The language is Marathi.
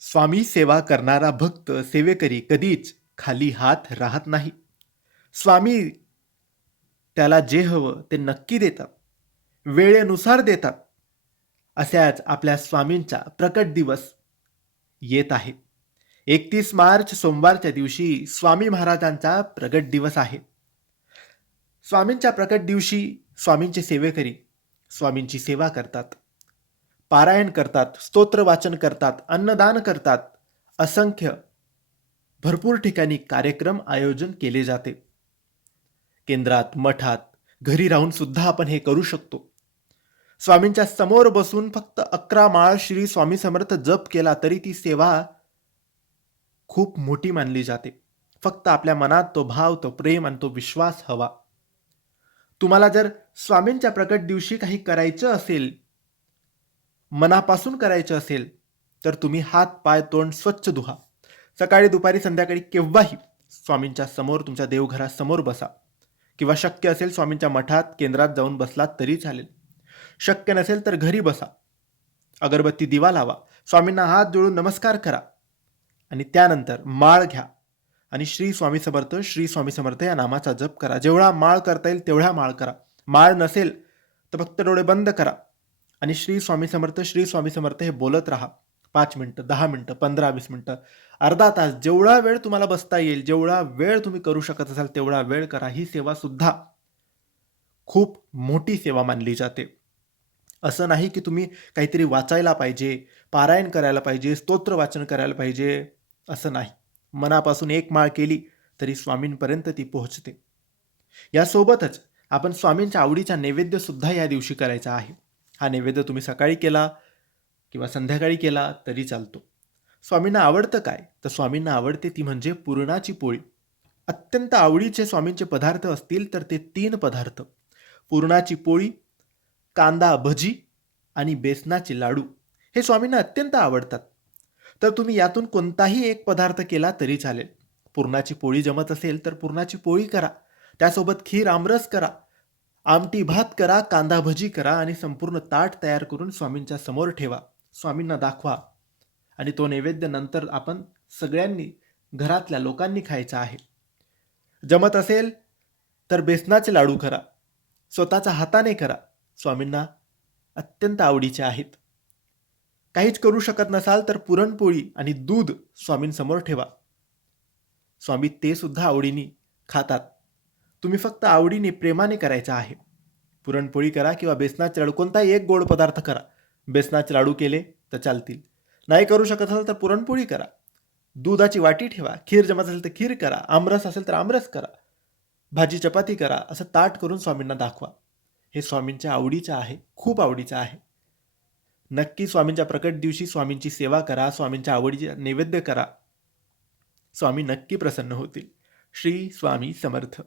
स्वामी सेवा करणारा भक्त सेवेकरी कधीच खाली हात राहत नाही. स्वामी त्याला जे हवं ते नक्की देतात वेळेनुसार देतात अशाच आपल्या स्वामींचा प्रकट दिवस येत आहे. एकतीस मार्च सोमवारच्या दिवशी स्वामी महाराजांचा प्रगट दिवस आहे. स्वामींच्या प्रकट दिवशी स्वामींचे सेवेकरी स्वामींची सेवा करतात. पारायण करतात स्तोत्र वाचन करतात अन्नदान करतात असंख्य भरपूर ठिकाणी कार्यक्रम आयोजन केले जाते. केंद्रात मठात घरी राहून सुद्धा आपण हे करू शकतो. स्वामींच्या समोर बसून फक्त अकरा माळ श्री स्वामी समर्थ जप केला तरी ती सेवा खूप मोठी मानली जाते. फक्त आपल्या मनात तो भाव तो प्रेम आणि तो विश्वास हवा. तुम्हाला जर स्वामींच्या प्रकट दिवशी काही करायचं असेल मनापासून करायचं असेल तर तुम्ही हात पाय तोंड स्वच्छ धुवा. सकाळी दुपारी संध्याकाळी केव्हाही स्वामींच्या समोर तुमच्या देवघरासमोर बसा. किंवा शक्य असेल स्वामींच्या मठात केंद्रात जाऊन बसलात तरी चालेल. शक्य नसेल तर घरी बसा. अगरबत्ती दिवा लावा. स्वामींना हात जोडून नमस्कार करा. आणि त्यानंतर माळ घ्या. आणि श्री स्वामी समर्थ श्री स्वामी समर्थ या नामाचा जप करा. जेवढा माळ करता येईल तेवढा माळ करा. माळ नसेल तर फक्त डोळे बंद करा. आणि श्री स्वामी समर्थ श्री स्वामी समर्थ हे बोलत राहा. पाच मिनटं दहा मिनटं पंधरा वीस मिनटं. अर्धा तास जेवढा वेळ तुम्हाला बसता येईल जेवढा वेळ तुम्ही करू शकत असाल तेवढा वेळ करा. ही सेवा सुद्धा खूप मोठी सेवा मानली जाते. असं नाही की तुम्ही काहीतरी वाचायला पाहिजे पारायण करायला पाहिजे स्तोत्र वाचन करायला पाहिजे. असं नाही. मनापासून एक माळ केली तरी स्वामींपर्यंत ती पोहोचते. यासोबतच आपण स्वामींच्या आवडीचा नैवेद्यसुद्धा या दिवशी करायचा आहे. हा नैवेद्य तुम्ही सकाळी केला किंवा संध्याकाळी केला तरी चालतो. स्वामींना आवडतं काय? तर स्वामींना आवडते ती म्हणजे पुरणाची पोळी. अत्यंत आवडीचे स्वामींचे पदार्थ असतील तर ते तीन पदार्थ. पुरणाची पोळी कांदा भजी आणि बेसनाचे लाडू. हे स्वामींना अत्यंत आवडतात. तर तुम्ही यातून कोणताही एक पदार्थ केला तरी चालेल. पुरणाची पोळी जमत असेल तर पुरणाची पोळी करा. त्यासोबत खीर आमरस करा. आमटी भात करा कांदा भजी करा आणि संपूर्ण ताट तयार करून स्वामींच्या समोर ठेवा. स्वामींना दाखवा. आणि तो नैवेद्य नंतर आपण सगळ्यांनी घरातल्या लोकांनी खायचा आहे. जमत असेल तर बेसनाचे लाडू करा. स्वतःच्या हाताने करा. स्वामींना अत्यंत आवडीचे आहेत. काहीच करू शकत नसाल तर पुरणपोळी आणि दूध स्वामींसमोर ठेवा. स्वामी ते सुद्धा आवडीने खातात. तुम्ही फक्त आवडीने प्रेमाने करायचं आहे. पुरणपोळी करा किंवा बेसनाचे लाडू कोणताही एक गोड पदार्थ करा. बेसनाचे लाडू केले तर चालतील. नाही करू शकत असाल तर पुरणपोळी करा. दुधाची वाटी ठेवा. खीर जमत असेल तर खीर करा. आमरस असेल तर आमरस करा. भाजी चपाती करा. असं ताट करून स्वामींना दाखवा. हे स्वामींच्या आवडीचं आहे. खूप आवडीचं आहे. नक्की स्वामींच्या प्रकट दिवशी स्वामींची सेवा करा. स्वामींच्या आवडीचे नैवेद्य करा. स्वामी नक्की प्रसन्न होतील. श्री स्वामी समर्थ.